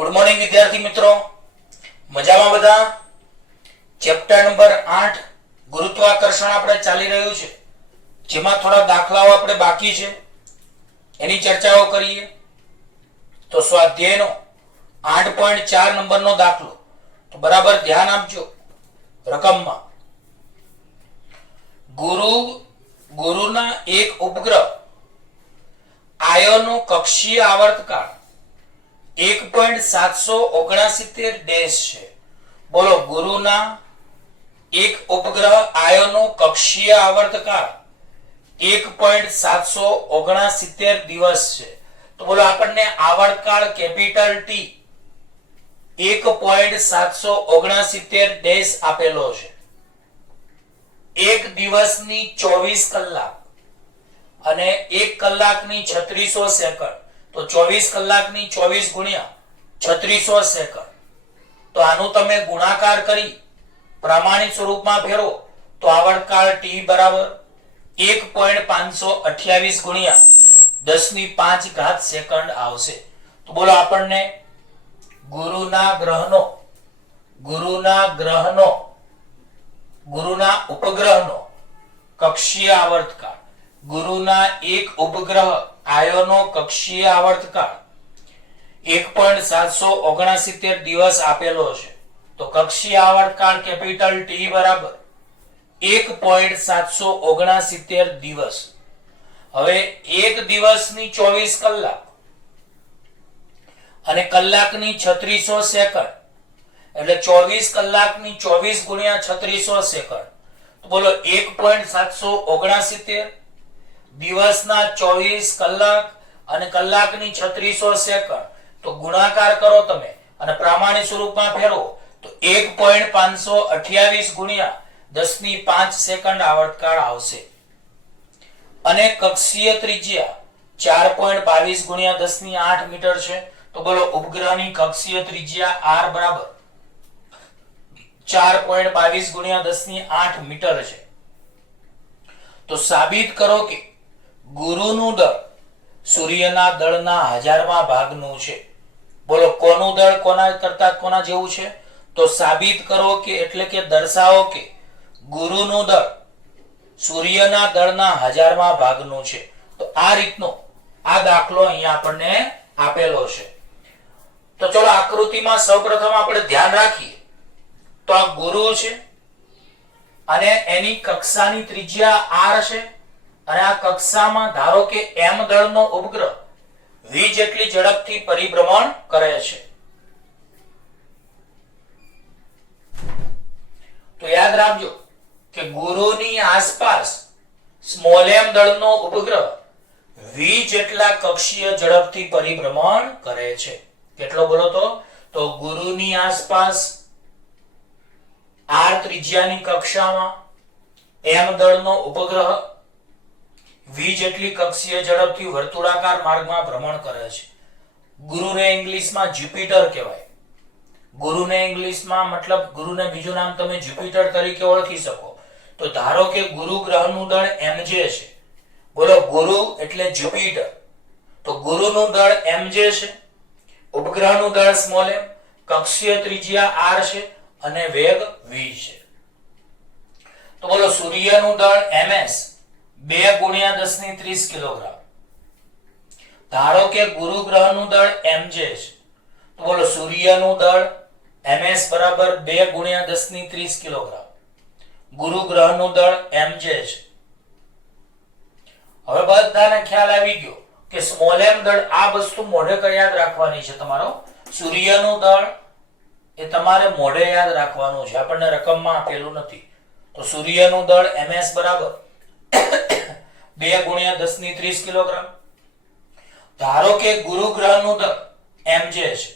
Good morning વિદ્યાર્થી મિત્રો, મજામાં બધા? ચેપ્ટર નંબર 8 ગુરુત્વાકર્ષણ આપણે ચાલી રહ્યું છે, જેમાં થોડા દાખલાઓ આપણે બાકી છે, એની ચર્ચાઓ કરીએ. તો સ્વાધ્યાયનો 8.4 નંબરનો દાખલો, તો બરાબર ધ્યાન આપજો રકમમાં. ગુરુના એક ઉપગ્રહ આયોનો કક્ષીય આવર્તકાળ 1.769 ડેશ છે. બોલો, ગુરુના એક ઉપગ્રહ આયોનો કક્ષીય આવર્તકાળ 1.769 દિવસ છે. તો બોલો, આપણને આવર્તકાળ કેપિટલ ટી 1.769 ડેશ આપેલો છે. એક દિવસની 24 કલાક અને 1 કલાકની 3600 સેકન્ડ. તો 24 કલાકની 24 ગુણ્યા 3600 સેકન્ડ. તો આનું તમે ગુણાકાર કરી પ્રમાણિત સ્વરૂપમાં ફેરવો તો આવર્તકાળ t બરાબર 1.528 ગુણ્યા 10⁵ સેકન્ડ આવશે. તો બોલો, આપણને ગુરુના ઉપગ્રહનો કક્ષીય આવર્તકાળ, ગુરુના એક ઉપગ્રહ આયોનો કક્ષીય આવર્તકાળ 1.769 દિવસ આપેલો છે. તો કક્ષીય આવર્તકાળ કેપિટલ ટી બરાબર 1.769 દિવસ. હવે એક દિવસની 24 કલાક અને કલાકની 3600 સેકન્ડ, એટલે 24 કલાકની 24 ગુણ્યા 3600 સેકન્ડ. તો બોલો, 1.769 દિવસના 24 કલાક અને કલાકની 3600 સેકન્ડ. તો ગુણાકાર કરો તમે અને પ્રમાણિત સ્વરૂપમાં ફેરવો તો 1.528 ગુણ્યા 10⁵ સેકન્ડ આવર્તકાળ આવશે. અને કક્ષીય ત્રિજ્યા 4.22 ગુણ્યા 10⁸ મીટર છે. તો બોલો, ઉપગ્રહની કક્ષીય ત્રિજ્યા r બરાબર 4.22 ગુણ્યા 10⁸ મીટર છે. તો સાબિત કરો કે ગુરુનું દળ સૂર્યના દળના 1000માં ભાગનું છે. બોલો, કોનું દળ કોના કરતા કોના જેવું છે? તો સાબિત કરો કે, એટલે કે દર્શાવો કે ગુરુનું દળ સૂર્યના દળના 1000માં ભાગનું છે. તો આ રીતનો આ દાખલો અહીંયા આપણને આપેલો છે. તો ચલો આકૃતિમાં સૌપ્રથમ આપણે ધ્યાન રાખીએ. તો આ ગુરુ છે અને એની કક્ષાની ત્રિજ્યા r છે, અને આ કક્ષામાં ધારો કે m દળનો ઉપગ્રહ v જેટલી ઝડપથી પરિભ્રમણ કરે છે. તો યાદ રાખજો કે ગુરુની આસપાસ સ્મોલ m દળનો ઉપગ્રહ v જેટલા કક્ષીય ઝડપથી પરિભ્રમણ કરે છે. કેટલો બોલો? તો ગુરુની આસપાસ r ત્રિજ્યાની કક્ષામાં m દળનો ઉપગ્રહ v જેટલી કક્ષીય ઝડપથી વર્તુળાકાર માર્ગમાં ભ્રમણ કરે છે. ગુરુને ઇંગ્લિશમાં જ્યુપિટર કહેવાય. ગુરુને ઇંગ્લિશમાં મતલબ ગુરુને બીજું નામ તમે જ્યુપિટર તરીકે ઓળખી શકો. તો ધારો કે ગુરુ ગ્રહનું દળ mj છે. બોલો, ગુરુ એટલે જ્યુપિટર. તો ગુરુનું દળ mj છે, ઉપગ્રહનું દળ સ્મોલ m, કક્ષીય ત્રિજ્યા r છે અને વેગ v છે. તો બોલો, સૂર્યનું દળ ms 2 ગુણ્યા 10⁻30 કિલોગ્રામ. ધારો કે ગુરુ ગ્રહનું દળ mj છે. તો બોલો, સૂર્યનું દળ ms બરાબર 2 ગુણ્યા 10⁻30 કિલોગ્રામ. ગુરુ ગ્રહનું દળ mj છે. હવે બધાને ખ્યાલ આવી ગયો કે સ્મોલ m દળ, આ વસ્તુ મોઢે યાદ રાખવાની છે. તમારો સૂર્યનું દળ એ તમારે મોઢે યાદ રાખવાનું છે, આપણને રકમમાં આપેલું નથી. તો સૂર્યનું દળ ms બરાબર 2 ગુણ્યા 10⁻30 કિલોગ્રામ. ધારો કે ગુરુ ગ્રહનું દળ mj છે.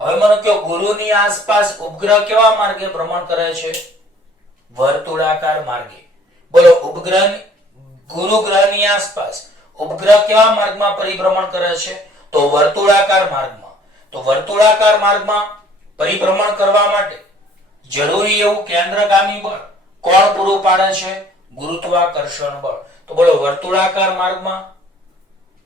હવે મને કહો, ગુરુની આસપાસ ઉપગ્રહ કેવા માર્ગે ભ્રમણ કરે છે? વર્તુળાકાર માર્ગે. બોલો, ગુરુ ગ્રહની આસપાસ ઉપગ્રહ કેવા માર્ગમાં પરિભ્રમણ કરે છે? તો વર્તુળાકાર માર્ગમાં. તો વર્તુળાકાર માર્ગમાં પરિભ્રમણ કરવા માટે જરૂરી એવું કેન્દ્રગામી બળ કોણ પૂરું પાડે છે? ગુરુત્વાકર્ષણ બળ. તો બોલો, વર્તુળાકાર માર્ગમાં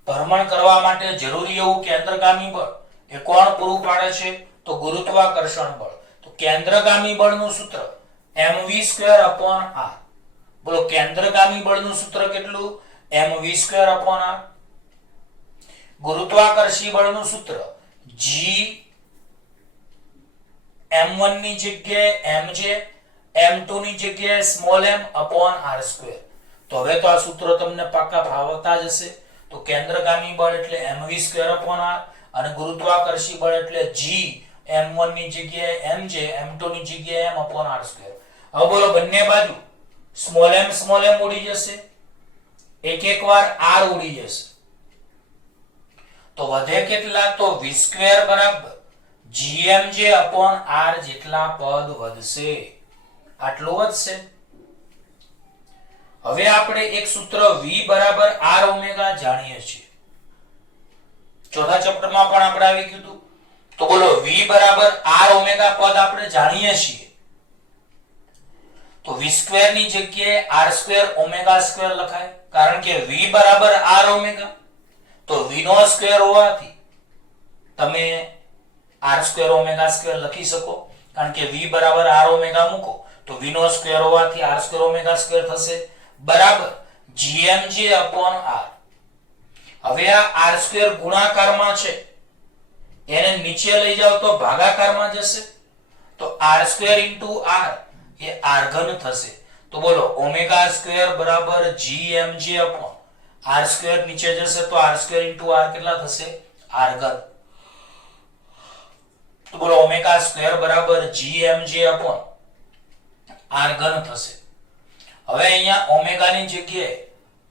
ભ્રમણ કરવા માટે જરૂરી એવું કેન્દ્રગામી બળ એ કોણ પૂરું પાડે છે? તો ગુરુત્વાકર્ષણ બળ. તો કેન્દ્રગામી બળનું સૂત્ર mv²/r. બોલો કેન્દ્રગામી બળનું સૂત્ર કેટલું? mv²/r. ગુરુત્વાકર્ષી બળનું સૂત્ર g m1 ની જગ્યાએ mj, m2 ની જગ્યાએ સ્મોલ m/r². તો હવે તો આ સૂત્રો તમને પાક્કા ફાવતા જ હશે. તો કેન્દ્રગામી બળ એટલે mv²/r અને ગુરુત્વાકર્ષી બળ એટલે g m1 ની જગ્યાએ mj, m2 ની જગ્યાએ m/r². હવે બોલો બંને બાજુ સ્મોલ m ઉડી જશે, એક વાર r ઉડી જશે. તો વધે કેટલા? તો v² બરાબર gmj/r જેટલા પદ વધશે. આટલું વધશે. હવે આપણે એક સૂત્ર v બરાબર r ઓમેગા જાણીએ છીએ. ચોથા ચેપ્ટરમાં પણ આપણે આવી ગયું હતું. તો બોલો v બરાબર r ઓમેગા પદ આપણે જાણીએ છીએ. તો v² ની જગ્યાએ r² ઓમેગા² લખાય, કારણ કે v બરાબર r ઓમેગા. તો v નો સ્ક્વેર હોવાથી તમે r² ઓમેગા² લખી શકો, કારણ કે v બરાબર r ઓમેગા મૂકો તો v નો સ્ક્વેર હોવાથી r² ઓમેગા² થશે, બરાબર gmj/r. હવે આ r² ગુણાકારમાં છે, એને નીચે લઈ જાવ તો ભાગાકારમાં જશે. તો r² * r એ r ઘન થશે. તો બોલો ઓમેગા² બરાબર gmj/r². નીચે જશે તો r² * r કેટલા થશે? r ઘન. તો બોલો ઓમેગા² બરાબર gmj/r ઘન થશે. હવે અહીંયા ઓમેગા ની જગ્યાએ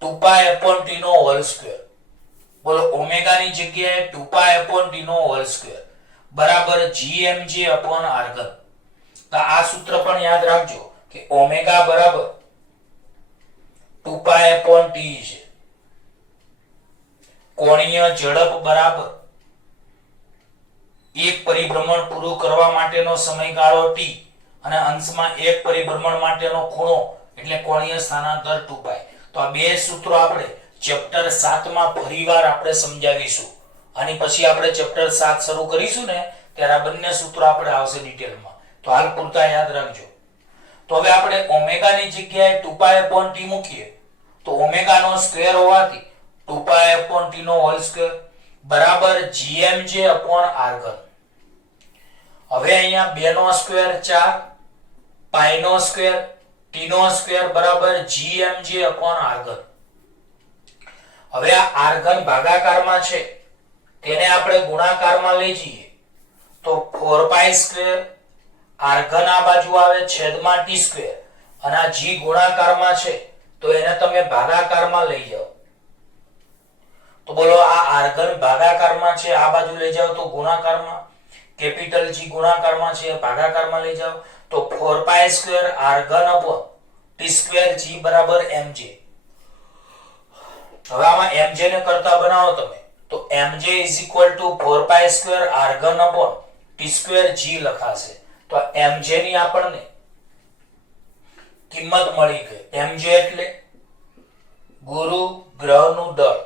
2π/t નો હોલ સ્ક્વેર. બોલો ઓમેગા ની જગ્યાએ 2π/t નો હોલ સ્ક્વેર બરાબર gmj/r ઘન. તો આ સૂત્ર પણ યાદ રાખજો કે ઓમેગા બરાબર 2π/t છે. કોણીય ઝડપ બરાબર એક પરિભ્રમણ પૂરું કરવા માટેનો સમયગાળો t અને અંશમાં એક પરિભ્રમણ માટેનો ખૂણો એટલે કોણીય સ્થાનાંતર 2π. તો આ બે સૂત્રો આપણે ચેપ્ટર 7 માં ફરીવાર આપણે સમજાવીશું. અને પછી આપણે ચેપ્ટર 7 શરૂ કરીશું ને ત્યારે આ બંને સૂત્રો આપણે આવશે ડિટેલમાં. તો હાલ પૂરતા યાદ રાખજો. તો હવે આપણે ઓમેગા ની જગ્યાએ 2π/t મૂકીએ તો ઓમેગા નો સ્ક્વેર હોવાથી 2π/t નો હોલ સ્ક્વેર બરાબર gmj/r ઘન. હવે અહીંયા 2 નો સ્ક્વેર 4, π નો સ્ક્વેર, t નો સ્ક્વેર બરાબર gmj/r ઘન. હવે આ r ઘન ભાગાકારમાં છે, તેને આપણે ગુણાકારમાં લઈ જઈએ તો 4π² r ઘન આ બાજુ આવે છેદમાં t² અને આ g ગુણાકારમાં છે તો એને તમે ભાગાકારમાં લઈ જાઓ. તો બોલો આ r ઘન ભાગાકારમાં છે, આ બાજુ લઈ જાઓ તો ગુણાકારમાં, કેપિટલ G ગુણાકારમાં છે ભાગાકારમાં લઈ જાઓ તો 4π² r ઘન t² g બરાબર mj. હવે આમાં mj ને કરતા બનાવો તમે તો mj = 4π² r ઘન t² g લખાશે. તો mj ની આપણને કિંમત મળી ગઈ. mj એટલે ગુરુ ગ્રહનું દળ.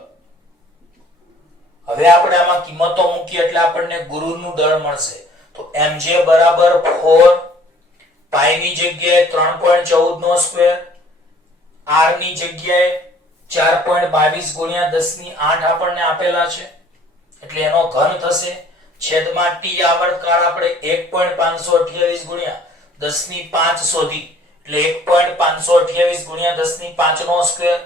હવે આપણે આમાં કિંમતો મૂકીએ એટલે આપણને ગુરુનું દળ મળશે. તો mj બરાબર 4, π ની જગ્યાએ 3.14 નો સ્ક્વેર, r ની જગ્યાએ 4.22 × 10⁸ આપણને આપેલા છે એટલે એનો ઘન થશે, છેદમાં t આવર્તકાળ આપણે 1.528 × 10⁵ શોધી એટલે 1.528 × 10⁵ નો સ્ક્વેર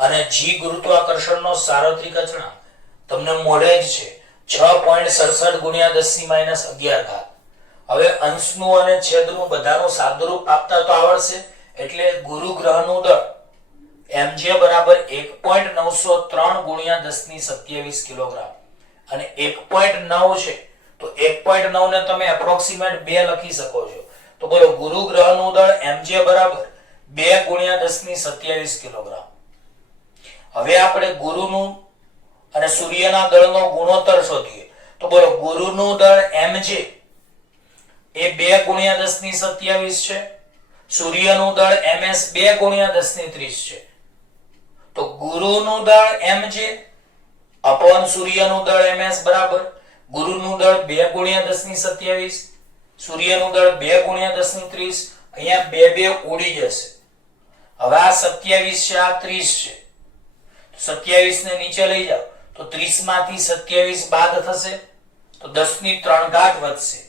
અને g ગુરુત્વાકર્ષણનો સાર્વત્રિક અચળાંક તમને મોડે જ છે 6.67 × 10⁻11. હવે અંશનું અને છેદનું બધાનું સાદુરૂપ આપતા તો આવડશે એટલે ગુરુ ગ્રહનું દળ mj બરાબર 1.903 × 10⁻27 કિલોગ્રામ અને 1.9 છે તો 1.9 ને તમે એપ્રોક્સિમેટ 2 લખી શકો છો. તો બોલો ગુરુ ગ્રહનું દળ mj બરાબર 2 × 10⁻27 કિલોગ્રામ. હવે આપણે ગુરુનું અને સૂર્યના દળનો ગુણોત્તર શોધીએ તો બોલો ગુરુનું દળ mj એ 2 × 10⁻27 છે, સૂર્યનું દળ ms 2 × 10⁻30 છે. તો ગુરુનું દળ mj અપોન સૂર્યનું દળ ms બરાબર ગુરુનું દળ 2 ગુણ્યા 10 ની 27, સૂર્યનું દળ 2 ગુણ્યા 10 ની 30, અહીંયા 2 ઉડી જશે. હવે આ 27 છે, આ 30 છે. 27 ને નીચે લઈ જાઓ તો 30 માંથી 27 બાદ થશે તો 10 ની 3 ઘાત વધશે,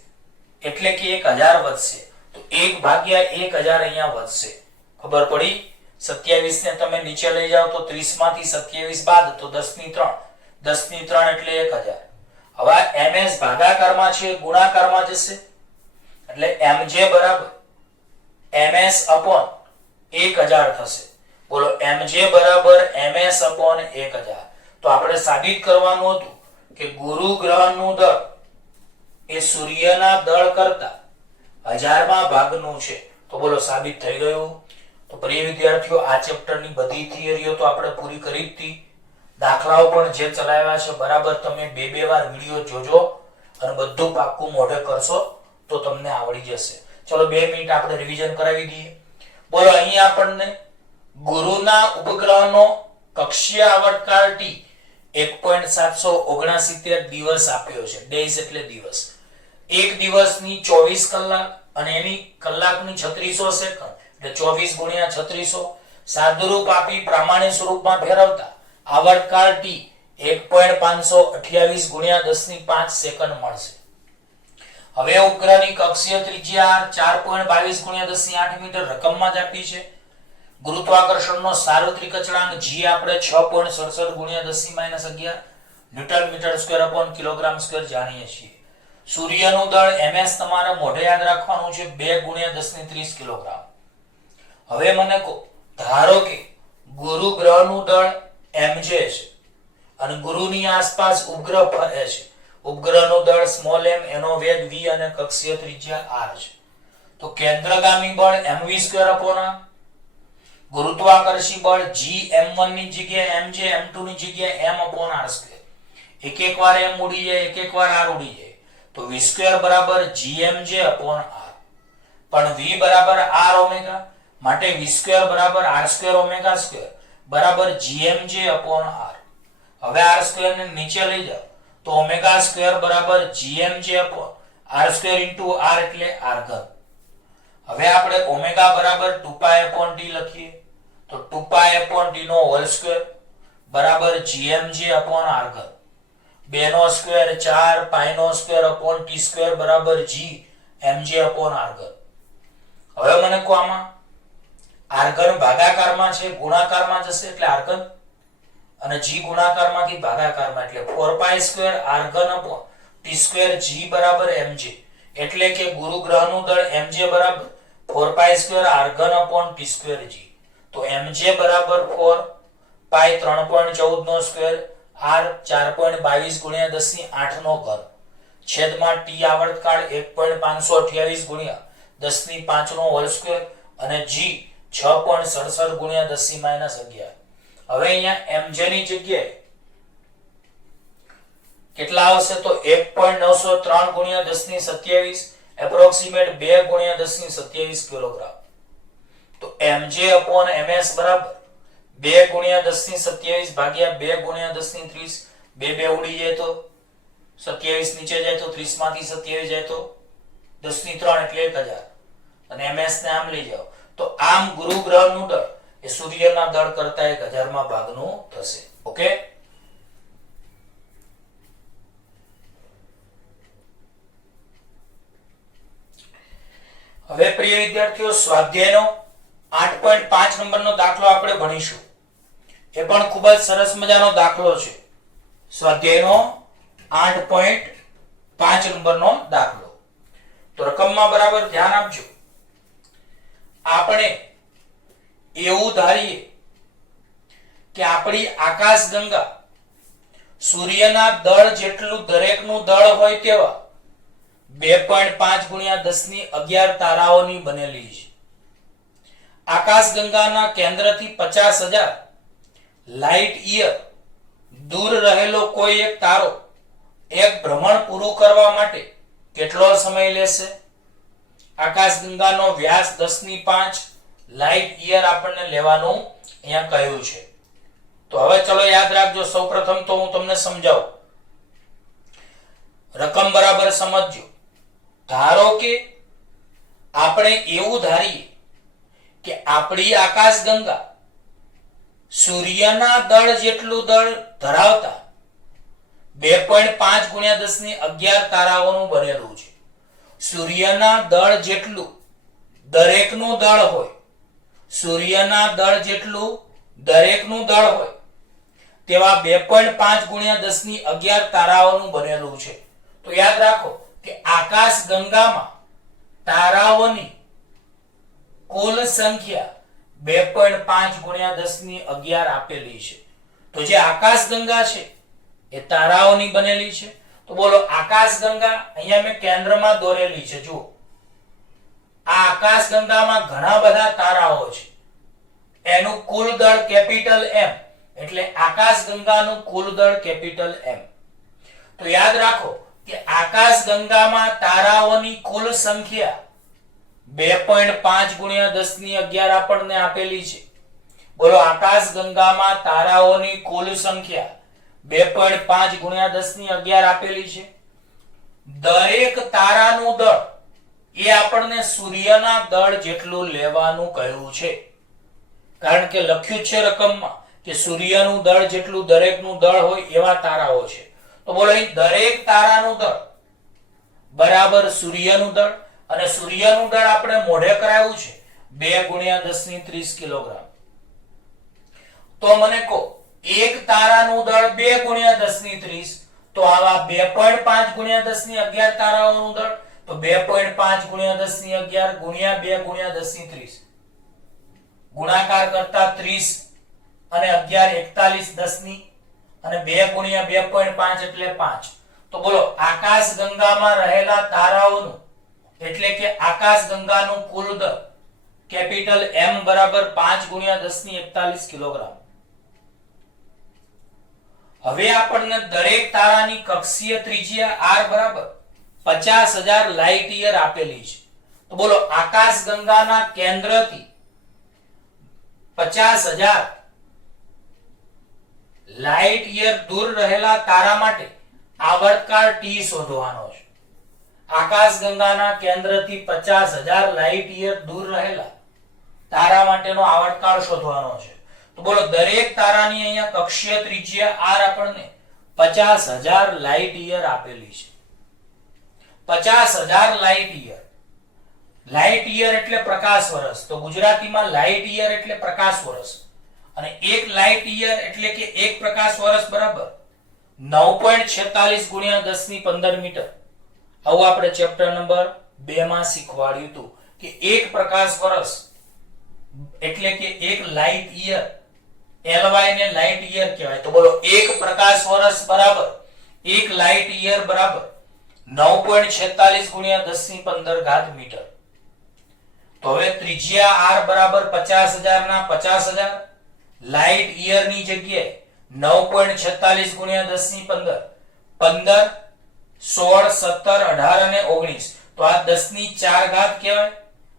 એટલે કે 1000 વધશે. તો 1 ભાગ્યા 1000 અહીંયા વધશે. ખબર પડી? 27 ને તમે નીચે લઈ જાઓ તો 30 માંથી 27 બાદ તો 10 ની 3, 10 ની 3 એટલે 1000. હવે ms ભાગાકારમાં છે, ગુણાકારમાં જશે, એટલે mj બરાબર ms upon 1000 થશે. બોલો, mj બરાબર ms upon 1000. તો આપણે સાબિત કરવાનું હતું કે ગુરુ ગ્રહનું દળ એ સૂર્યના દળ કરતા 1000 માં ભાગનું છે. તો બોલો, સાબિત થઈ ગયું. તો પ્રિય વિદ્યાર્થીઓ, આ ચેપ્ટરની બધી થિયરીઓ તો આપણે પૂરી કરી જ હતી. દાખલાઓ પણ જે ચલાવ્યા છે બરાબર તમે બે વાર વિડિયો જોજો અને બધું પાક્કું મોઢે કરશો તો તમને આવડી જશે. ચલો 2 મિનિટ આપણે રિવિઝન કરાવી દઈએ. બોલો, અહીં આપણને ગુરુના ઉપગ્રહનો કક્ષીય આવર્તકાળ t 1.769 દિવસ આપ્યો છે. ડેઝ એટલે દિવસ. એક દિવસની 24 કલાક અને એની કલાકની 3600 સેકન્ડ, એટલે 24 ગુણ્યા 3600. સાદુરૂપ આપી પ્રામાણિક સ્વરૂપમાં ફેરવતા આવર્તકાળ t 1.528 ગુણ્યા 10 ની 5 સેકન્ડ મળશે. હવે ઉપગ્રહની કક્ષીય ત્રિજ્યા 4.22 ગુણ્યા 10 ની 8 મીટર રકમમાં જ આપી છે. ગુરુત્વાકર્ષણનો સાર્વત્રિક અચળાંક g આપણે 6.67 ગુણ્યા 10 ની -11 newton metre square upon kilogram square જાણીએ છીએ. સૂર્યનું દળ ms તમારે મોઢે યાદ રાખવાનું છે, 2 ગુણ્યા 10 ની 30 કિલોગ્રામ. હવે મને કહો, ધારો કે ગુરુ ગ્રહનું દળ mj છે અને ગુરુની આસપાસ ઉપગ્રહ ફરે છે. ઉપગ્રહનું દળ સ્મોલ m, એનો વેગ v અને કક્ષીય ત્રિજ્યા r છે. તો કેન્દ્રગામી બળ mv² અપોન r, ગુરુત્વાકર્ષી બળ g m1 ની જગ્યાએ mj, m2 ની જગ્યાએ m અપોન r². એક વાર m ઉડી જાય, એક વાર r ઉડી જાય. તો v² બરાબર gmj અપોન r. પણ v બરાબર r ઓમેગા, માટે v² બરાબર r² ઓમેગા સ્ક્વેર બરાબર gmj અપોન r. હવે r² ને નીચે લઈ જાઓ તો ઓમેગા સ્ક્વેર બરાબર gmj upon r² into r એટલે r ઘન. હવે આપણે ઓમેગા બરાબર 2π અપોન d લખીએ તો 2π અપોન d નો હોલ સ્ક્વેર બરાબર gmj અપોન r ઘન. 2 નો સ્ક્વેર 4, π નો સ્ક્વેર અપોન t સ્ક્વેર બરાબર gmj અપોન r ઘન. હવે મને કહો, આમાં r ઘન ભાગાકારમાં છે, ગુણાકારમાં જશે એટલે r ઘન, અને g ગુણાકારમાંથી ભાગાકારમાં એટલે 4π² r ઘન અપોન t સ્ક્વેર g બરાબર mj. એટલે કે ગુરુ ગ્રહનું દળ mj બરાબર 4π² r ઘન અપોન t સ્ક્વેર g. તો mj બરાબર 4 π 3.14 નો સ્ક્વેર r 4.22 ગુણ્યા 10 ની 8 નો ઘન છેદમાં t આવર્તકાળ 1.528 ગુણ્યા 10 ની 5 નો હોલ સ્ક્વેર અને g 6.67 ગુણ્યા 10 ની -11. હવે અહીંયા mj ની જગ્યાએ કેટલા આવશે તો 1.903 ગુણ્યા 10 ની 27 એપ્રોક્સિમેટ 2 ગુણ્યા 10 ની 27 કિલોગ્રામ. તો mj upon ms બરાબર 2 ગુણ્યા 10 ની 27 ભાગ્યા 2 ગુણ્યા 10 ની 30. 2 ઉડી જાય તો 27 નીચે જાય તો 30 માંથી 27 જાય તો 10 ની 3 એટલે 1000 અને ms ને આમ લઈ જાઓ તો આમ ગુરુ ગ્રહનું દળ એ સૂર્યના દળ કરતા 1000 માં ભાગનું થશે. ઓકે, હવે પ્રિય વિદ્યાર્થીઓ, સ્વાધ્યાયનો 8.5 નંબરનો દાખલો આપણે ભણીશું. એ પણ ખૂબ જ સરસ મજાનો દાખલો છે. સ્વાધ્યાયનો 8.5 નંબરનો દાખલો. તો રકમમાં બરાબર ધ્યાન આપજો. આપણે એવું ધારીએ કે આપણી આકાશગંગા સૂર્યના દળ જેટલું દરેકનું દળ હોય તેવા 2.5 ગુણ્યા 10 ની 11 તારાઓની બનેલી છે. આકાશગંગાના કેન્દ્રથી 50,000 લાઇટ યર દૂર રહેલો કોઈ એક તારો એક ભ્રમણ પૂરું કરવા માટે કેટલો સમય લેશે? આકાશગંગાનો વ્યાસ 10 ની 5 લાઇટ યર આપણને લેવાનું અહીંયા કહ્યું છે. તો હવે ચલો યાદ રાખજો. સૌપ્રથમ તો હું તમને સમજાવું. રકમ બરાબર સમજજો. ધારો કે આપણે એવું ધારીએ કે આપણી આકાશગંગા સૂર્યના દળ જેટલું દળ ધરાવતા 2.5 ગુણ્યા 10 ની 11 તારાઓનું બનેલું છે. સૂર્યના દળ જેટલું દરેકનું દળ હોય, સૂર્યના દળ જેટલું દરેકનું દળ હોય તેવા 2.5 ગુણ્યા 10 ની 11 તારાઓનું બનેલું છે. તો યાદ રાખો કે આકાશગંગામાં તારાઓની કુલ સંખ્યા 2.5 ગુણ્યા 10 ની 11 આપેલી છે. તો જે આકાશગંગા છે એ તારાઓની બનેલી છે. તો બોલો આકાશગંગા અહીંયા મેં કેન્દ્રમાં દોરેલી છે. જુઓ આ આકાશગંગામાં ઘણા બધા તારાઓ છે. એનું કુલ દળ કેપિટલ M, એટલે આકાશગંગાનું કુલ દળ કેપિટલ M. તો યાદ રાખો કે આકાશગંગામાં તારાઓની કુલ સંખ્યા 2.5 ગુણ્યા 10 ની 11 આપણને આપેલી છે. બોલો આકાશગંગામાં તારાઓની કુલ સંખ્યા 2.5 ગુણ્યા 10 ની 11 આપેલી છે. દરેક તારાનું દળ એ આપણને સૂર્યના દળ જેટલું લેવાનું કહ્યું છે. કારણ કે લખ્યું છે રકમમાં કે સૂર્યનું દળ જેટલું દરેકનું દળ હોય એવા તારાઓ છે. તો બોલો અહીં દરેક તારાનું દળ બરાબર સૂર્યનું દળ, અને સૂર્યનું દળ આપણે મોઢે કરાવ્યું છે 2 ગુણ્યા 10 ની 30 કિલોગ્રામ. તો મને કહો એક તારાનું દળ 2 ગુણ્યા 10 ની 30, તો આવા 2.5 ગુણ્યા 10 ની 11 તારાઓનું દળ, તો 2.5 ગુણ્યા 10 ની 11 ગુણ્યા 2 ગુણ્યા 10 ની 30, ગુણાકાર કરતા 30 અને 11 41 10 ની, અને 2 ગુણ્યા 2.5 એટલે 5. તો બોલો આકાશગંગામાં રહેલા તારાઓનું એટલે કે આકાશગંગાનું કુલ દળ કેપિટલ M બરાબર 5 ગુણ્યા 10 ની 41 કિલોગ્રામ. હવે આપણને દરેક તારાની કક્ષીય ત્રિજ્યા r બરાબર 50,000 લાઇટ યર આપેલી છે. તો બોલો આકાશગંગાના કેન્દ્રથી 50,000 લાઇટ યર દૂર રહેલા તારા માટે આવર્તકાળ t શોધવાનો છે. આકાશગંગાના કેન્દ્રથી 50,000 લાઇટ યર દૂર રહેલા તારા માટેનો આવર્તકાળ શોધવાનો છે. તો બોલો દરેક તારાની અહીંયા કક્ષીય ત્રિજ્યા r આપણને 50,000 લાઇટ યર આપેલી છે. 50,000 લાઇટ યર. લાઇટ યર એટલે પ્રકાશ વર્ષ. તો ગુજરાતીમાં લાઇટ યર એટલે પ્રકાશ વર્ષ, અને એક લાઇટ યર એટલે કે એક પ્રકાશ વર્ષ બરાબર 9.46 ગુણ્યા 10 ની 15 મીટર. આવું આપણે ચેપ્ટર નંબર 2 માં શીખવાડ્યું હતું કે એક પ્રકાશ વર્ષ એટલે કે એક લાઇટ યર, LY ને લાઇટ યર કહેવાય. તો બોલો એક પ્રકાશ વર્ષ બરાબર એક લાઇટ યર બરાબર 9.46 ગુણ્યા 10 ની 15 ઘાત મીટર. તો હવે ત્રિજ્યા r બરાબર 50,000 ના 50,000 લાઇટ યર ની જગ્યાએ 9.46 ગુણ્યા 10 ની 15, 15 16 17 18 અને 19, તો આ 10 ની 4 ઘાત કહેવાય,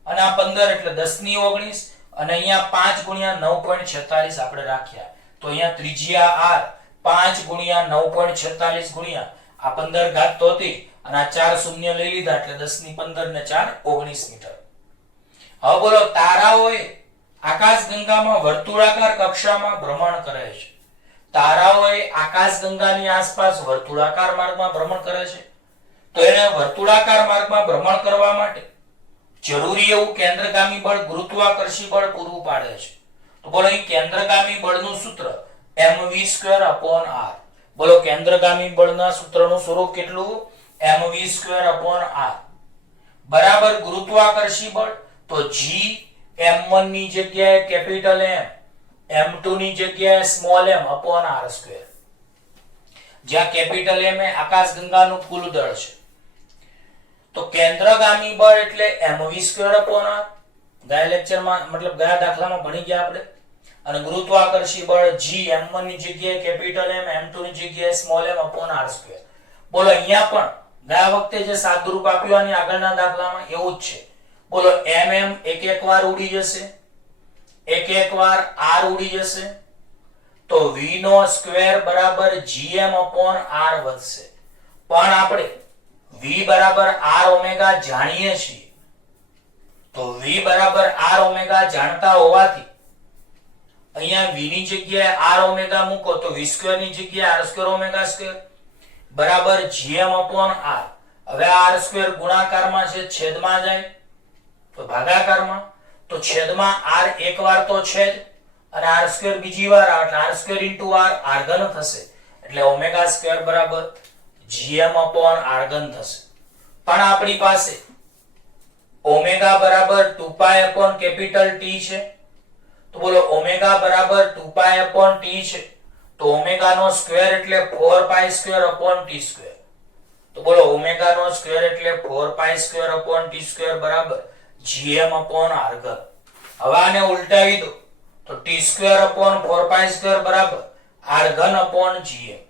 અને આ 15 એટલે 10 ની 19, અને અહીંયા 5 ગુણ્યા 9.46 આપણે રાખ્યા. તો અહીંયા ત્રિજ્યા r 5 ગુણ્યા 9.46 ગુણ્યા આ 15 ઘાત તો હતી, અને આ 4 શૂન્ય લઈ લીધા એટલે 10 ની 15 ને 4 19 મીટર. હવે બોલો તારાઓએ આકાશગંગામાં વર્તુળાકાર કક્ષામાં ભ્રમણ કરે છે. તારાઓએ આકાશગંગાની આસપાસ વર્તુળાકાર માર્ગમાં ભ્રમણ કરે છે. તો એને વર્તુળાકાર માર્ગમાં ભ્રમણ કરવા માટે જરૂરી એવું કેન્દ્રગામી બળ ગુરુત્વાકર્ષી બળ પૂરું પાડે છે. તો બોલો અહીં કેન્દ્રગામી બળનું સૂત્ર mv²/r. બોલો કેન્દ્રગામી બળના સૂત્રનું સ્વરૂપ કેટલું? mv²/r બરાબર ગુરુત્વાકર્ષી બળ, તો g m1 ની જગ્યાએ કેપિટલ M, m2 ની જગ્યાએ સ્મોલ m અપોન r², જ્યાં કેપિટલ M એ આકાશગંગાનું કુલ દળ છે. તો કેન્દ્રગામી બળ એટલે mv²/r, ગયા લેક્ચરમાં મતલબ ગયા દાખલામાં ભણી ગયા આપણે. અને ગુરુત્વાકર્ષી બળ g m1 ની જગ્યાએ કેપિટલ M, m2 ની જગ્યાએ સ્મોલ m અપોન r². બોલો અહીંયા પણ ગયા વખતે જે સાદુરૂપ આપ્યું અને આગળના દાખલામાં એવું જ છે. બોલો mm એક એક વાર ઉડી જશે, એક એક વાર r ઉડી જશે, તો v નો સ્ક્વેર બરાબર gm અપોન r વધશે. પણ આપણે v બરાબર r ઓમેગા જાણીએ છીએ, તો v બરાબર r ઓમેગા જાણતા હોવાથી અહીંયા v ની જગ્યાએ r ઓમેગા મૂકો તો v સ્ક્વેર ની જગ્યાએ r સ્ક્વેર ઓમેગા સ્ક્વેર બરાબર gm upon r. હવે r સ્ક્વેર ગુણાકારમાં છે, છેદમાં જાય તો ભાગાકારમાં, તો છેદમાં r એકવાર તો છે જ અને r સ્ક્વેર બીજી વાર આવે એટલે r square into r r ઘન થશે એટલે ઓમેગા સ્ક્વેર બરાબર gm upon r ઘન થશે. પણ આપણી પાસે ઓમેગા બરાબર 2 upon કેપિટલ T છે, તો બોલો ઓમેગા બરાબર 2 upon T છે, તો ઓમેગા નો સ્ક્વેર એટલે 4 સ્ક્વેર upon T સ્ક્વેર, તો બોલો ઓમેગા નો સ્ક્વેર એટલે 4 સ્ક્વેર upon T સ્ક્વેર બરાબર gm upon r ઘન. હવે આને ઉલટાવી દો તો t સ્ક્વેર upon 4 સ્ક્વેર બરાબર r ઘન upon gm.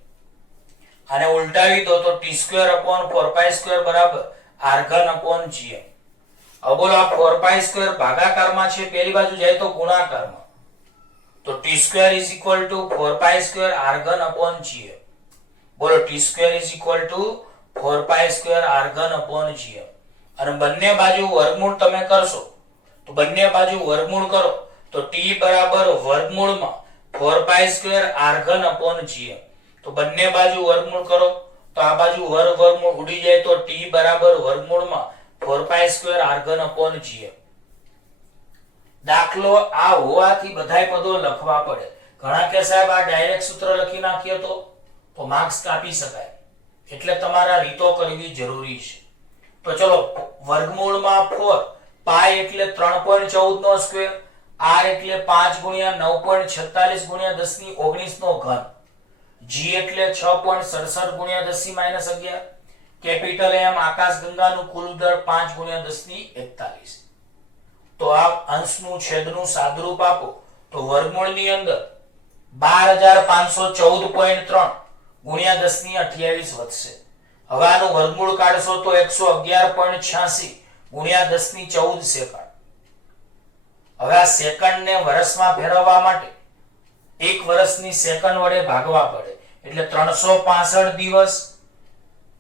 આને ઉલટાવી દો તો t સ્ક્વેર upon 4 સ્ક્વેર બરાબર r ઘન upon gm. હવે બોલો આ 4 સ્ક્વેર ભાગાકારમાં છે, પેલી બાજુ જાય તો ગુણાકારમાં, તો t square is equal to 4 square r ઘન upon gm. બોલો t square is equal to 4 square r ઘન upon gm. અને બંને બાજુ વર્ગમૂળ તમે કરશો તો બંને બાજુ વર્ગમૂળ કરો તો t બરાબર વર્ગમૂળમાં 4 સ્ક્વેર r ઘન upon gm. તો બંને બાજુ વર્ગમૂળ કરો તો આ બાજુ વર્ગમૂળ ઉડી જાય તો t બરાબર વર્ગમૂળમાં 4 સ્ક્વેર r ઘન upon gm. દાખલો આ હોવાથી બધાય પદો લખવા પડે. ઘણા કે સાહેબ આ ડાયરેક્ટ સૂત્ર લખી નાખીએ તો માર્ક્સ કાપી શકાય, એટલે તમારા રીતો કરવી જરૂરી છે. તો ચલો વર્ગમૂળમાં 4 પાઈ એટલે 3.14 નો સ્ક્વેર, r એટલે 5 ગુણ્યા 9.46 ગુણ્યા 10 ની 19 નો ઘન, g એટલે 6.67 ગુણ્યા 10 ની -11, કેપિટલ M આકાશગંગાનું કુલ દળ 5 ગુણ્યા 10 ની 41. તો આ અંશનું છેદનું સાદરૂપ આપો તો વર્ગમૂળની અંદર 12514.3 ગુણ્યા 10 ની 28 વધશે. હવે આનું વર્ગમૂળ કાઢશો તો 111.86 ગુણ્યા 10 ની 14 સેકન્ડ. હવે આ સેકન્ડ ને વર્ષમાં ફેરવવા માટે એક વર્ષની સેકન્ડ વડે ભાગવા પડે એટલે 365 દિવસ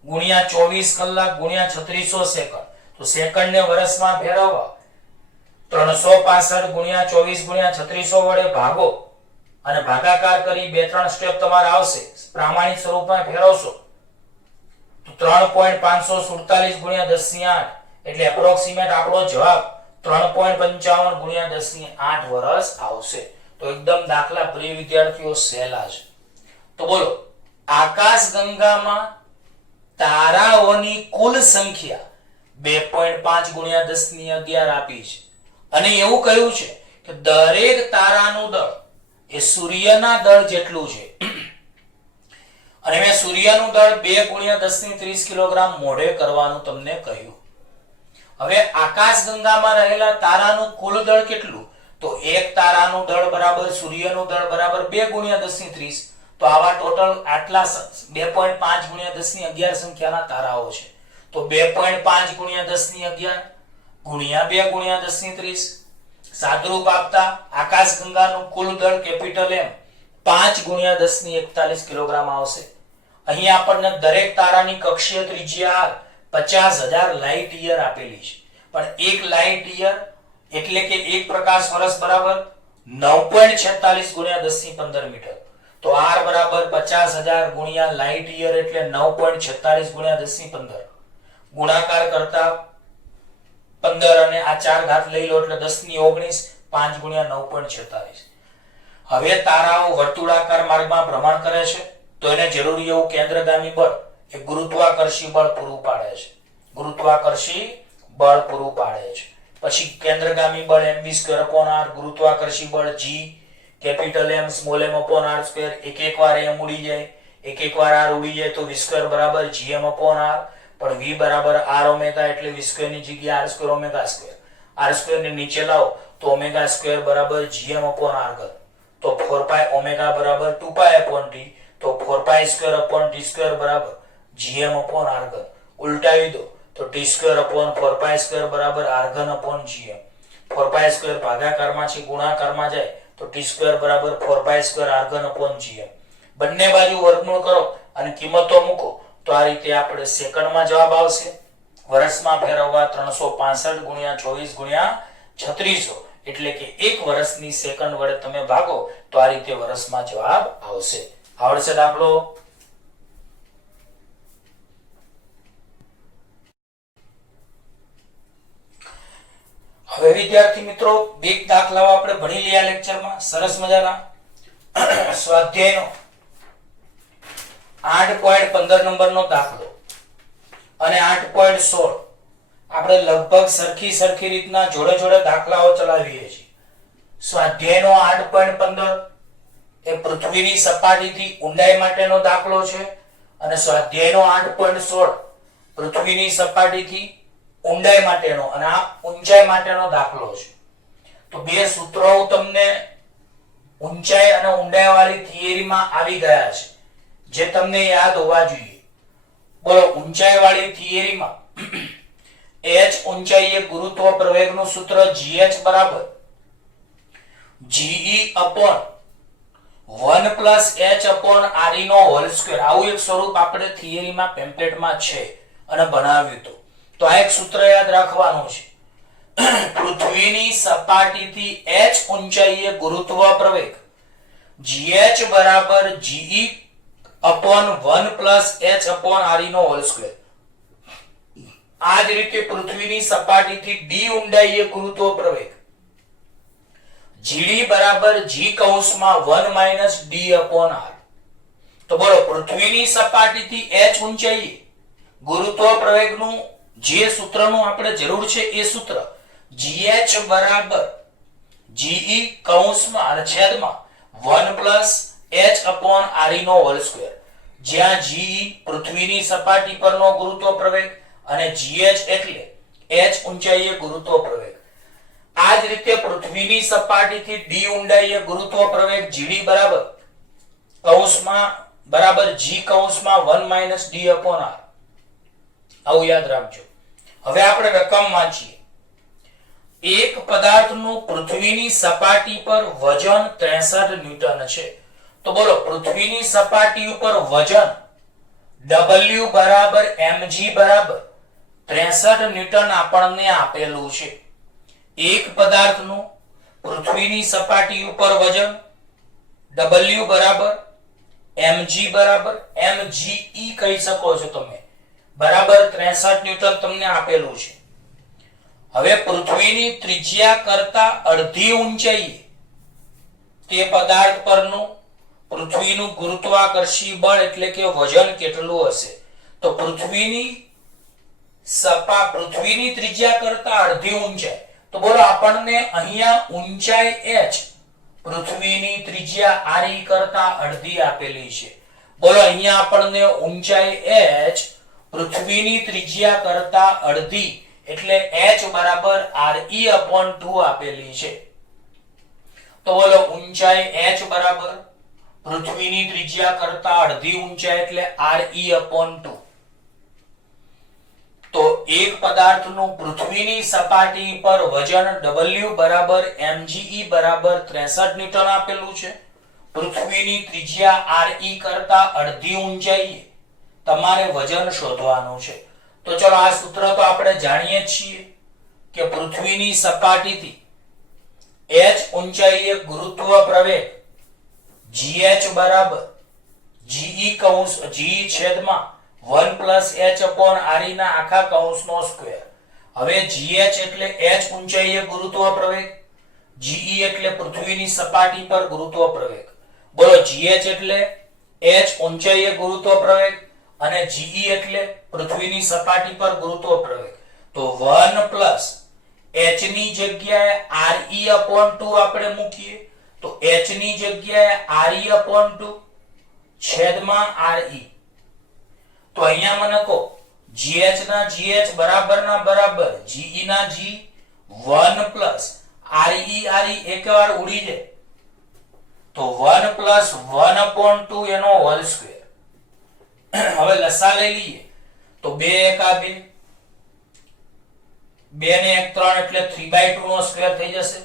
ગુણ્યા 24 કલાક ગુણ્યા 3600 સેકન્ડ. તો સેકન્ડ ને વર્ષમાં ફેરવવા 365 ગુણ્યા 24 ગુણ્યા 3600 વડે ભાગો અને ભાગાકાર કરી 2-3 સ્ટેપ તમારે આવશે. પ્રામાણિક સ્વરૂપમાં ફેરવશો તો 3.547 ગુણ્યા 10 ની 8 એટલે એપ્રોક્સિમેટ આપણો જવાબ 3.55 ગુણ્યા 10 ની 8 વર્ષ આવશે. તો એકદમ દાખલા પ્રિય વિદ્યાર્થીઓ સહેલા છે. તો બોલો આકાશગંગામાં તારાઓની કુલ સંખ્યા 2.5 ગુણ્યા 10 ની 11 આપી છે અને એવું કહ્યું છે કે દરેક તારાનું દળ એ સૂર્યના દળ જેટલું છે અને મેં સૂર્યનું દળ 2 ગુણ્યા 10 ની 30 કિલોગ્રામ મોઢે કરવાનું તમને કહ્યું. હવે આકાશગંગામાં રહેલા તારાનું કુલ દળ કેટલું? તો એક તારાનું દળ બરાબર સૂર્યનું દળ બરાબર 2 ગુણ્યા 10 ની 30. તો આવા ટોટલ આટલા 2.5 ગુણ્યા 10 ની 11 સંખ્યાના તારાઓ છે. તો 2.5 ગુણ્યા 10 ની 11 ગુણ્યા 2 ગુણ્યા 10 ની 30 સાદરૂપ આપતા આકાશગંગાનું કુલ દળ કેપિટલ M 5 ગુણ્યા 10 ની 41 કિલોગ્રામ આવશે. અહીં આપણને દરેક તારાની કક્ષીય ત્રિજ્યા 50,000 લાઇટ યર આપેલી છે, પણ એક લાઇટ યર એટલે કે એક પ્રકાશ વર્ષ બરાબર 9.46 ગુણ્યા 10 ની 15 મીટર. તો r બરાબર 50,000 ગુણ્યા લાઇટ યર એટલે 9.46 ગુણ્યા 10 ની 15 ગુણાકાર કરતા 15 અને આ 4 ઘાત લઈ લો એટલે 10 ની 19 5 ગુણ્યા 9.46. હવે તારાઓ વર્તુળાકાર માર્ગમાં ભ્રમણ કરે છે તો એને જરૂરી એવું કેન્દ્રગામી બળ એ ગુરુત્વાકર્ષી બળ પૂરું પાડે છે. ગુરુત્વાકર્ષી બળ પૂરું પાડે છે. પછી કેન્દ્રગામી બળ mv²/r, ગુરુત્વાકર્ષી બળ g capital M small m upon r square. એક વાર m ઉડી જાય, એક વાર r ઉડી જાય તો v² બરાબર gm upon r, પણ v બરાબર r ઓમેગા એટલે v² ની જગ્યાએ r² ઓમેગા સ્ક્વેર. r² ને નીચે લાવો તો ઓમેગા સ્ક્વેર બરાબર gm upon r ઘન. તો 4 ઓમેગા બરાબર 2 upon t, તો 4 upon t² બરાબર gm upon r ઘન. ઉલટાવી દો તો t² upon 4 બરાબર r ઘન upon gm. 4 ભાગાકારમાં છે, ગુણાકારમાં જાય તો t² બરાબર 4 r ઘન upon gm. બંને બાજુ વર્ગમૂળ કરો અને કિંમતો મૂકો તો આ રીતે આપણે સેકન્ડમાં જવાબ આવશે. વર્ષમાં ફેરવવા 365 ગુણ્યા 24 ગુણ્યા 3600 એટલે કે 1 વર્ષની સેકન્ડ વડે તમે ભાગો તો આ રીતે વર્ષમાં જવાબ આવશે. આવડશે દાખલો? હવે વિદ્યાર્થી મિત્રો બે દાખલાઓ આપણે ભણી લઈએ આ લેક્ચરમાં. સરસ મજાના સ્વાધ્યાયનો 8.15 નંબરનો દાખલો અને 8.16 આપણે લગભગ સરખી રીતના જોડે જોડે દાખલાઓ ચલાવીએ છીએ. સ્વાધ્યાયનો 8.15 એ પૃથ્વીની સપાટીથી ઊંડાઈ માટેનો દાખલો છે અને સ્વાધ્યાયનો 8.16 પૃથ્વીની સપાટીથી ઊંડાઈ માટેનો અને આ ઊંચાઈ માટેનો દાખલો છે. તો બે સૂત્રો તમને ઊંચાઈ અને ઊંડાઈ વાળી થિયરીમાં આવી ગયા છે જે તમને યાદ હોવા જોઈએ. બોલો, ઊંચાઈ વાળી થિયરીમાં h ઊંચાઈ એ ગુરુત્વ પ્રવેગનું સૂત્ર gh બરાબર ge upon 1 plus h upon re નો હોલ સ્ક્વેર. આવું એક સ્વરૂપ આપણે થિયરીમાં પેમ્પલેટમાં છે અને બનાવ્યું હતું. તો આ એક સૂત્ર યાદ રાખવાનું છે. પૃથ્વીની સપાટીથી h ઊંચાઈએ ગુરુત્વ પ્રવેગ gh બરાબર ge upon 1 plus h upon re નો હોલ સ્ક્વેર. આ જ રીતે પૃથ્વીની સપાટીથી d ઊંડાઈએ ગુરુત્વ પ્રવેગ gd બરાબર g કૌંસમાં 1 minus d upon r. તો બોલો, પૃથ્વીની સપાટીથી h ઊંચાઈએ ગુરુત્વ પ્રવેગનું જે સૂત્રનું આપણે જરૂર છે એ સૂત્ર gh બરાબર ge કૌંસમાં છેદમાં 1 plus h upon re નો હોલ સ્ક્વેર. જ્યાં ge પૃથ્વીની સપાટી પરનો ગુરુત્વ પ્રવેગ અને gh એટલે h ઊંચાઈએ ગુરુત્વ પ્રવેગ. આ જ રીતે પૃથ્વીની સપાટીથી d ઊંડાઈએ ગુરુત્વ પ્રવેગ gd બરાબર કૌંસમાં બરાબર g કૌંસમાં 1 minus d upon r. આવું યાદ રાખજો. હવે આપણે રકમ વાંચીએ. એક પદાર્થનું પૃથ્વીની સપાટી પર વજન 63 ન્યૂટન છે. તો બોલો, પૃથ્વીની સપાટી ઉપર વજન W બરાબર mg બરાબર 63 ન્યૂટન આપણને આપેલું છે. એક પદાર્થનું પૃથ્વીની સપાટી ઉપર વજન W બરાબર mg બરાબર mge કહી શકો છો તમે બરાબર 63 ન્યૂટન તમને આપેલું છે. હવે પૃથ્વીની ત્રિજ્યા કરતા અડધી ઊંચાઈએ તે પદાર્થ પરનું પૃથ્વીનું ગુરુત્વાકર્ષી બળ એટલે કે વજન કેટલું હશે? તો પૃથ્વીની ત્રિજ્યા કરતા અડધી ઊંચાઈ. તો બોલો, આપણને અહીંયા ઊંચાઈ h પૃથ્વીની ત્રિજ્યા re કરતા અડધી આપેલી છે. બોલો, અહીંયા આપણને ઊંચાઈ h પૃથ્વીની ત્રિજ્યા કરતા અડધી એટલે h બરાબર re upon 2 આપેલી છે. તો બોલો, ઊંચાઈ h બરાબર પૃથ્વીની ત્રિજ્યા કરતા અડધી ઊંચાઈ એટલે re upon 2. તો એક પદાર્થનું પૃથ્વીની સપાટી પર વજન W બરાબર mge બરાબર 63 ન્યૂટન આપેલું છે. પૃથ્વીની ત્રિજ્યા re કરતા અડધી ઊંચાઈએ તમારે વજન શોધવાનું છે. તો ચલો, આ સૂત્ર તો આપણે જાણીએ છીએ કે પૃથ્વીની સપાટીથી h ઊંચાઈએ ગુરુત્વ પ્રવેગ gh બરાબર ge કૌંસ g છેદમાં 1 plus h upon re ના આખા કૌંસનો સ્ક્વેર. હવે gh એટલે h ઊંચાઈએ ગુરુત્વ પ્રવેગ, ge એટલે પૃથ્વીની સપાટી પર ગુરુત્વ પ્રવેગ. બોલો, gh એટલે h ઊંચાઈએ ગુરુત્વ પ્રવેગ અને ge એટલે પૃથ્વીની સપાટી પર ગુરુત્વ પ્રવેગ. તો 1 plus h ની જગ્યાએ re upon 2 આપણે મૂકીએ તો h ની જગ્યાએ re upon 2 છેદમાં re. તો અહીંયા મને કહો, gh ના gh બરાબર ના બરાબર, ge ના g 1 plus re એકવાર ઉડી જાય તો 1 plus 1 upon 2 એનો હોલ સ્ક્વેર. હવે લસા લઈ લઈએ તો 2 એકા 2, 2 ને 1 3 એટલે 3/2 નો સ્ક્વેર થઈ જશે.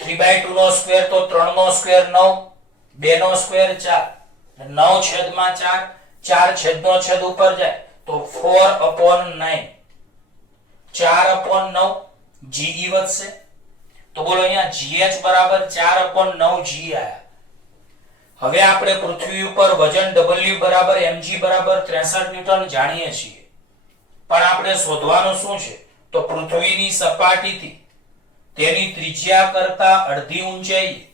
3/2 નો સ્ક્વેર તો 3 નો સ્ક્વેર 9, 2 નો સ્ક્વેર 4, 9 છેદમાં 4 4 છેદનો છેદ ઉપર જાય તો 4/9, 4/9 GE વધશે. તો બોલો અહીંયા GH બરાબર 4/9 G આયા. હવે આપણે પૃથ્વી ઉપર વજન W બરાબર mg બરાબર 63 ન્યૂટન જાણીએ છીએ, પણ આપણે શોધવાનું શું છે? તો પૃથ્વીની સપાટીથી તેની ત્રિજ્યા કરતા અડધી ઊંચાઈએ,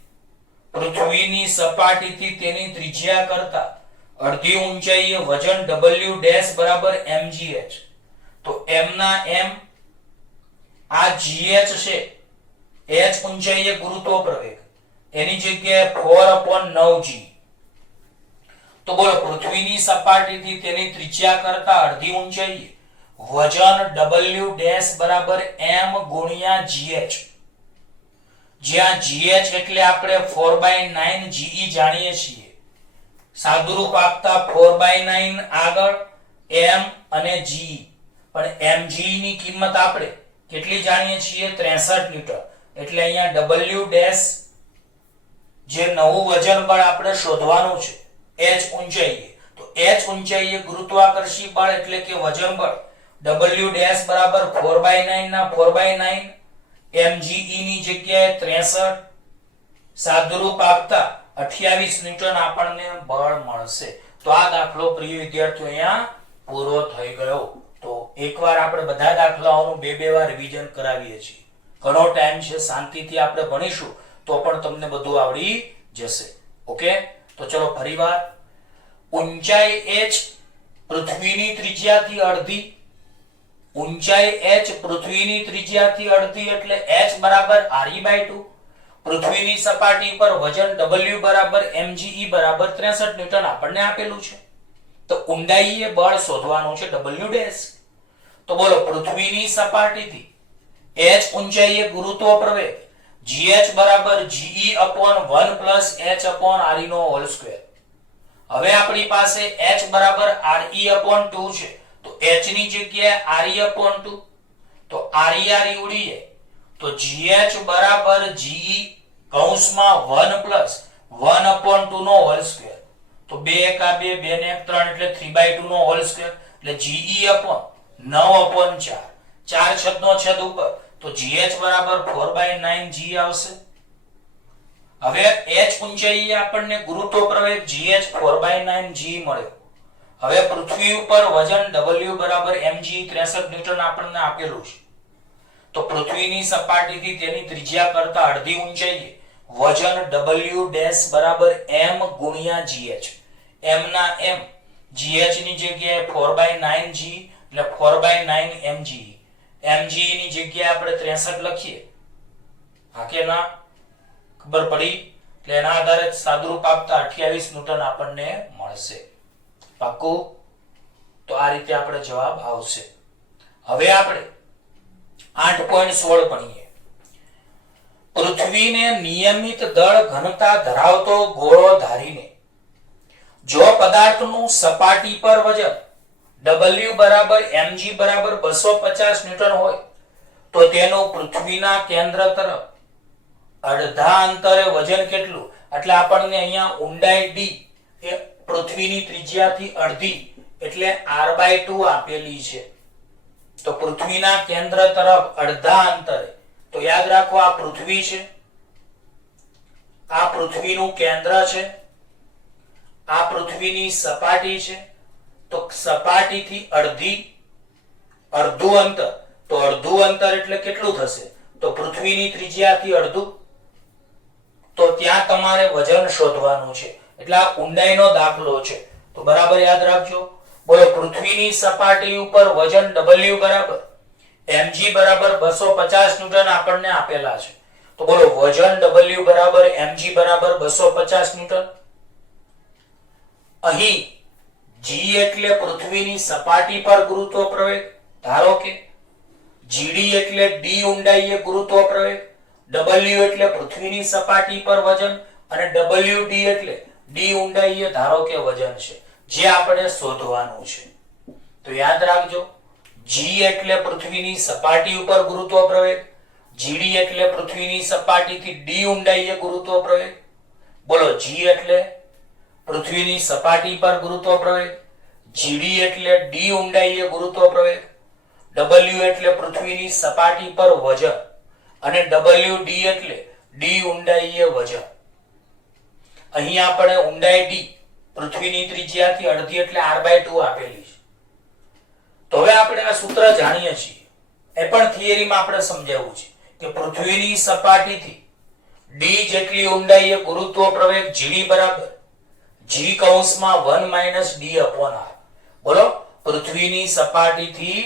પૃથ્વીની સપાટીથી તેની ત્રિજ્યા કરતા અડધી ઊંચાઈએ વજન W ડેશ બરાબર mgh. તો m ના m, આ gh છે, h ઊંચાઈએ ગુરુત્વ પ્રવેગ, એની જગ્યાએ 4/9 g. તો બોલો પૃથ્વીની સપાટીથી તેની ત્રિજ્યા કરતા અડધી ઊંચાઈએ વજન W ડેશ બરાબર m ગુણ્યા gh, જ્યાં gh એટલે આપણે 4/9 ge જાણીએ છીએ. સાદુરૂપ આપતા 4/9 આગળ m અને g, પણ mg ની કિંમત આપણે કેટલી જાણીએ છીએ? 63 ન્યૂટન. એટલે અહીંયા W ડેશ જે નવું વજન બળ આપણે શોધવાનું છે h ઊંચાઈએ, તો h ઊંચાઈએ ગુરુત્વાકર્ષી બળ એટલે કે વજન બળ W ડેશ બરાબર 4/9 ના 4/9 mge ની જગ્યાએ 63, સાદુરૂપ આપતા 28 ન્યૂટન આપણને બળ મળશે. તો આ દાખલો પ્રિય વિદ્યાર્થીઓ અહીંયા પૂરો થઈ ગયો. તો એકવાર આપણે બધા દાખલાઓનું બે વાર રિવિઝન કરાવીએ છીએ. ઘણો ટાઈમ છે, શાંતિથી આપણે ભણીશું તો પણ તમને બધું આવડી જશે. ઓકે, તો ચલો ફરીવાર. ઊંચાઈ h પૃથ્વીની ત્રિજ્યાથી અડધી, ઊંચાઈ h પૃથ્વીની ત્રિજ્યાથી અડધી એટલે h બરાબર re/2. પૃથ્વીની સપાટી પર વજન W બરાબર mge બરાબર 63 ન્યૂટન આપણને આપેલું છે. તો ઊંડાઈએ બળ શોધવાનું છે W ડેશ. તો બોલો પૃથ્વીની સપાટીથી h ઊંચાઈએ ગુરુત્વ પ્રવેગ gh બરાબર ge/1 + h/re નો હોલ સ્ક્વેર. હવે આપણી પાસે h બરાબર re/2 છે, તો h ની જગ્યાએ re/2, તો re ઉડીએ તો gh બરાબર ge કૌંસમાં 1 + 1/2 નો હોલ સ્ક્વેર. તો 2 * 2 2 ને 1 3 એટલે 3/2 નો હોલ સ્ક્વેર એટલે ge/9/4, 4 છેદનો છેદ ઉપર તો gh બરાબર 4/9 g આવશે. હવે h ઊંચાઈએ આપણને ગુરુત્વ પ્રવેગ gh 4/9 g મળ્યો. હવે પૃથ્વી ઉપર વજન W બરાબર mg 63 ન્યૂટન આપણને આપેલું છે. તો પૃથ્વીની સપાટીથી તેની ત્રિજ્યા કરતા અડધી ઊંચાઈએ વજન W ડેશ બરાબર m ગુણ્યા gh, m ના m, gh ની જગ્યાએ 4/9 g એટલે 4/9 mg, mg ની જગ્યાએ આપણે 63 લખીએ. હા કે ના? ખબર પડી? એટલે એના આધારે સાદુરૂપ આપતા 28 ન્યૂટન આપણને મળશે. પાક્કું? તો આ રીતે આપણે જવાબ આવશે. હવે આપણે 8.16 ભણીએ. પૃથ્વીને નિયમિત દળ ઘનતા ધરાવતો ગોળો ધારીને જો પદાર્થનું સપાટી પર વજન W બરાબર mg બરાબર 250 ન્યૂટન હોય તો તેનું પૃથ્વીના કેન્દ્ર તરફ અડધા અંતરે વજન કેટલું? એટલે આપણને અહીંયા ઊંડાઈ d એ પૃથ્વીની ત્રિજ્યાથી અડધી એટલે r/2 આપેલી છે. તો પૃથ્વીના કેન્દ્ર તરફ અડધા અંતરે, તો યાદ રાખો આ પૃથ્વી છે, આ પૃથ્વીનું કેન્દ્ર છે, આ પૃથ્વીની સપાટી છે. તો સપાટીથી અડધું અંતર, તો અડધું અંતર એટલે કેટલું થશે? તો પૃથ્વીની ત્રિજ્યાથી અડધું. તો ત્યાં તમારે વજન શોધવાનું છે. એટલે આ ઊંડાઈનો દાખલો છે, તો બરાબર યાદ રાખજો. બોલો પૃથ્વીની સપાટી ઉપર વજન W બરાબર mg બરાબર 250 ન્યૂટન આપણને આપેલા છે. તો બોલો વજન W બરાબર mg બરાબર 250 ન્યૂટન. અહીં g એટલે પૃથ્વીની સપાટી પર ગુરુત્વ પ્રવેગ, ધારો કે gd એટલે d ઊંડાઈએ ગુરુત્વ પ્રવેગ, w એટલે પૃથ્વીની સપાટી પર વજન અને wd એટલે d ઊંડાઈએ ધારો કે વજન છે, જે આપણે શોધવાનું છે. તો યાદ રાખજો, g એટલે પૃથ્વીની સપાટી ઉપર ગુરુત્વ પ્રવેગ, gd એટલે પૃથ્વીની સપાટીથી d ઊંડાઈએ ગુરુત્વ પ્રવેગ. બોલો g એટલે પૃથ્વીની સપાટી પર ગુરુત્વ પ્રવેગ, જીડી એટલે ડી ઊંડાઈએ ગુરુત્વ પ્રવેગ, ડબલ્યુ એટલે પૃથ્વીની સપાટી પર વજન અને ડબલ્યુ એટલે ડી ઊંડાઈએ વજન. અહીં આપણે ઊંડાઈ ડી પૃથ્વીની ત્રિજ્યાથી અડધી એટલે r/2 આપેલી છે. તો હવે આપણે આ સૂત્ર જાણીએ છીએ, એ પણ થિયરીમાં આપણે સમજાવ્યું છે કે પૃથ્વીની સપાટીથી ડી જેટલી ઊંડાઈએ ગુરુત્વ પ્રવેગ જીડી બરાબર g કૌંસમાં 1 - d/r. બોલો, પૃથ્વીની સપાટીથી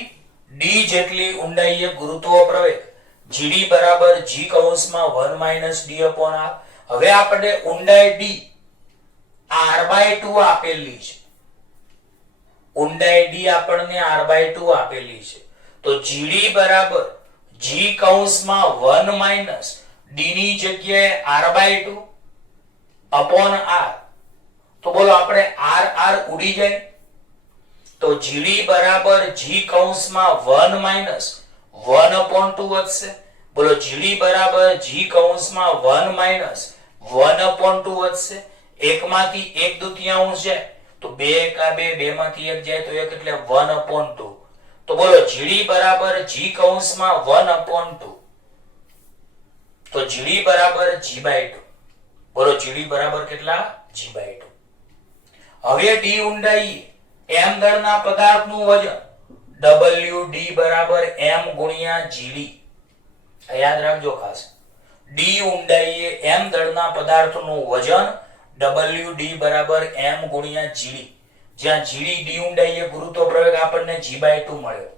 ડી જેટલી ઊંડાઈએ ગુરુત્વ પ્રવેગ જીડી બરાબર g કૌંસમાં 1 - d/r. હવે આપણે ઊંડાઈ ડી r/2 આપેલી છે. ઊંડાઈ ડી આપણને r/2 આપેલી છે. તો જીડી બરાબર g કૌંસમાં 1 - d ની જગ્યાએ r/2 અપોન r. તો બોલો આપણે r ઉડી જાય. તો જીડી બરાબર g કૌંસમાં 1 - 1/2 વધશે. બોલો જીડી બરાબર g કૌંસમાં 1 - 1/2 વધશે. એકમાંથી 1/2 જાય તો 2 કા 2, 2 માંથી 1 જાય તો 1 એટલે 1/2. તો બોલો જીડી બરાબર g કૌંસમાં 1/2. તો જીડી બરાબર g/2. બોલો જીડી બરાબર કેટલા? g/2. હવે ડી ઊંડાઈ m દળના પદાર્થનું વજન WD બરાબર m ગુણ્યા જીડી. યાદ રાખજો ખાસ, ડી ઊંડાઈએ m દળના પદાર્થનું વજન WD બરાબર m ગુણ્યા જીડી, જ્યાં જીડી ડી ઊંડાઈએ ગુરુત્વ પ્રવેગ આપણને g/2 મળ્યો.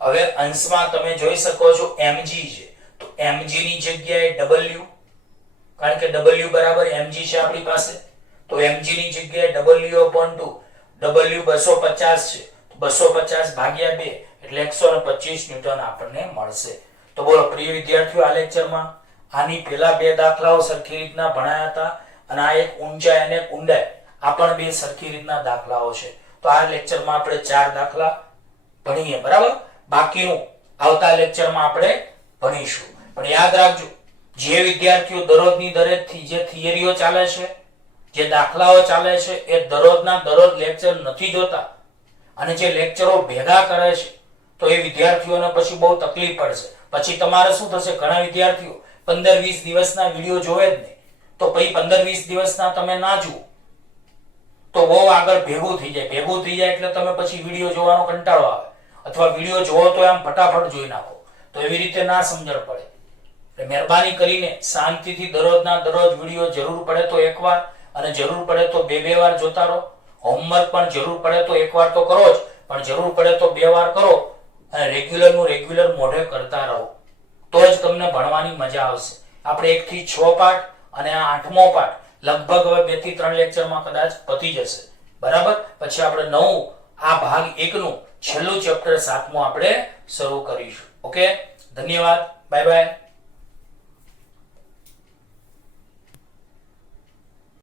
હવે અંશમાં તમે જોઈ શકો છો mg છે, તો mg ની જગ્યાએ w, કારણ કે w બરાબર mg છે આપણી પાસે, તો mg ની જગ્યાએ w/2, w 250 છે, તો 250 ભાગ્યા 2 એટલે 125 ન્યૂટન આપણને મળશે. તો બોલો પ્રિય વિદ્યાર્થીઓ, આ લેક્ચરમાં આની પહેલા બે દાખલાઓ સરખી રીતના ભણાયા હતા અને આ એક ઊંચાઈ અને એક ઊંડાઈ, આ પણ બે સરખી રીતના દાખલાઓ છે. તો આ લેક્ચરમાં આપણે 4 દાખલા ભણીએ, બરાબર. બાકીનું આવતા લેક્ચરમાં આપણે ભણીશું. પણ યાદ રાખજો, જે વિદ્યાર્થીઓ દરરોજની દરેકથી જે થિયરીઓ ચાલે છે, જે દાખલાઓ ચાલે છે, એ દરરોજના દરરોજ લેક્ચર નથી જોતા અને જે લેક્ચરો ભેગા કરે છે, તો એ વિદ્યાર્થીઓને પછી બહુ તકલીફ પડશે. પછી તમારે શું થશે, ઘણા વિદ્યાર્થીઓ 15-20 દિવસના વિડિયો જોવે જ નહીં, તો પછી 15-20 દિવસના તમે ના જુઓ તો બહુ આગળ ભેગું થઈ જાય. ભેગું થઈ જાય એટલે તમે પછી વિડિયો જોવાનો કંટાળો આવે, અથવા વિડિયો જોવો તો આમ ફટાફટ જોઈ નાખો, તો એવી રીતે ના સમજણ પડે. એટલે મહેરબાની કરીને શાંતિથી દરરોજના દરરોજ વિડિયો જરૂર પડે તો એકવાર અને જરૂર પડે તો 2-2 વાર જોતા રહો. હોમવર્ક પણ જરૂર પડે તો એકવાર તો કરો જ, પણ જરૂર પડે તો 2 વાર કરો અને રેગ્યુલર મોઢે કરતા રહો, તો જ તમને ભણવાની મજા આવશે. આપણે 1 થી 6 પાઠ અને આ 8મો પાઠ લગભગ હવે 2 થી 3 લેક્ચરમાં કદાચ પતી જશે, બરાબર. પછી આપણે નવું આ ભાગ 1 નું છેલ્લું ચેપ્ટર 7મું આપણે શરૂ કરીશું. ઓકે, ધન્યવાદ, બાય બાય.